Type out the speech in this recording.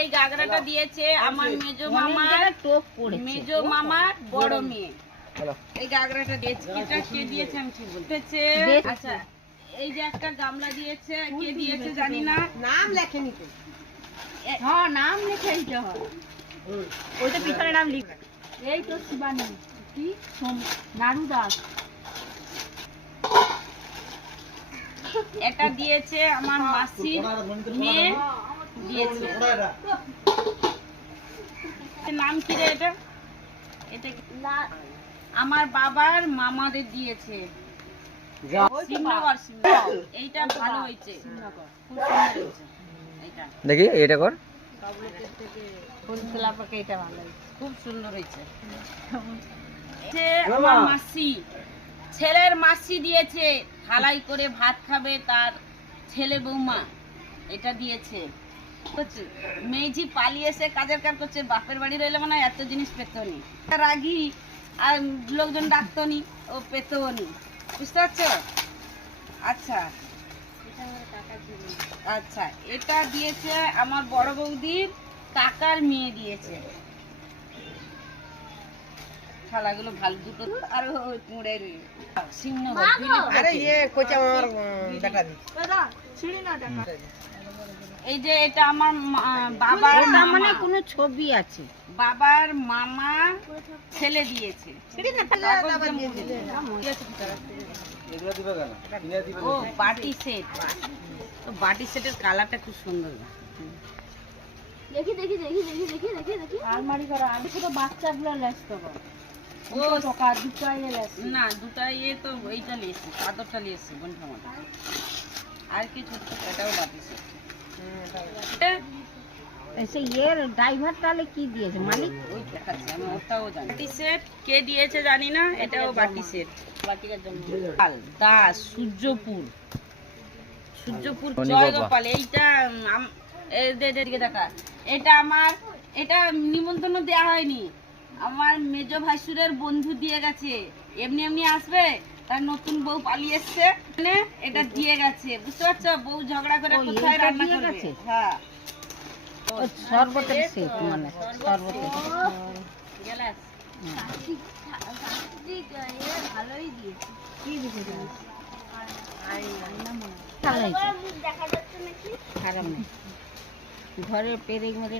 এই গাগরাটা দিয়েছে আমার মেজো মামার বড় মেয়ে। এই গাগরাটা দিয়েছে, এটা কে দিয়েছে আমি ঠিক বলতেছে। আচ্ছা এই যে একটা গামলা দিয়েছে, কে দিয়েছে জানি না, নাম লেখেনি তো। হ্যাঁ নাম লিখে দিতে হয়, ওইটা পিছনে নাম লিখ। এই তো শিবানী কি নাড়ু দাস। এটা দিয়েছে আমার মাসির মেয়ে দিয়েছে। নাম কি রে এটা? এটা আমার বাবার মামাদের দিয়েছে। এইটা ভালো হয়েছে, দেখি এটা কর, খুব সুন্দর হয়েছে। আমার মাসি, ছেলের মাসি দিয়েছে, থালাই করে ভাত খাবে তার ছেলে বৌমা, এটা দিয়েছে। মেয়েজি পালিয়েছে, কাজের কাজ করছে, বাপের বাড়ি রইলে মানে এত জিনিস পেতো নি, রাগি আর লোকজন ডাকতো নি, ও পেতো নি, বুঝতে পারছো? আচ্ছা আচ্ছা এটা দিয়েছে আমার বড় বৌদির কাকার মেয়ে দিয়েছে। থালাগুলো ভালো দুটো আর মুড়ের সিংহ। এই যে এটা আমার বাবার মানে কোনো ছবি আছে, বাবার মামা ছেলে দিয়েছে। ও বাটি সেট, তো বাটি সেটের কালারটা খুব সুন্দর। দেখি দেখি দেখি দেখি দেখি দেখি দেখি আলমারি করা। আমি শুধু বাচ্চাগুলো লেস দেবো। ও টাকা দুটাই লেস না, দুটাই তো এইটা নিয়েছি, চাদরটা নিয়েছি বন্ধু আমাদের। আর কি ছোট এটাও বাটি সেট। এসে এর ড্রাইভার তাহলে কি দিয়েছে মালিক? ওই দেখাচ্ছে, আমি ওটাও জানি। বাটি সেট কে দিয়েছে জানি না, এটাও বাটি সেট। বাটিকার জন্য দাস সূর্যপুর, সূর্যপুর জয়গোপাল। এইটা এদিকে দেখা, এটা আমার, এটা নিমন্ত্রণ দেওয়া হয়নি, আমার মেজ ভাসুরের বন্ধু দিয়ে গেছে। এমনি এমনি আসবে, তার নতুন বউ পালিয়ে এসছে, এটা দিয়ে গেছে, বুঝতে পারছো? বউ ঝগড়া করে কোথায় রান্না করবে। হ্যাঁ শরবতের সেট, মানে শরবতের গেলাস ভালোই দিয়েছে। কি দিয়েছে? খারাপ নেই, ঘরের পেরেক মেরে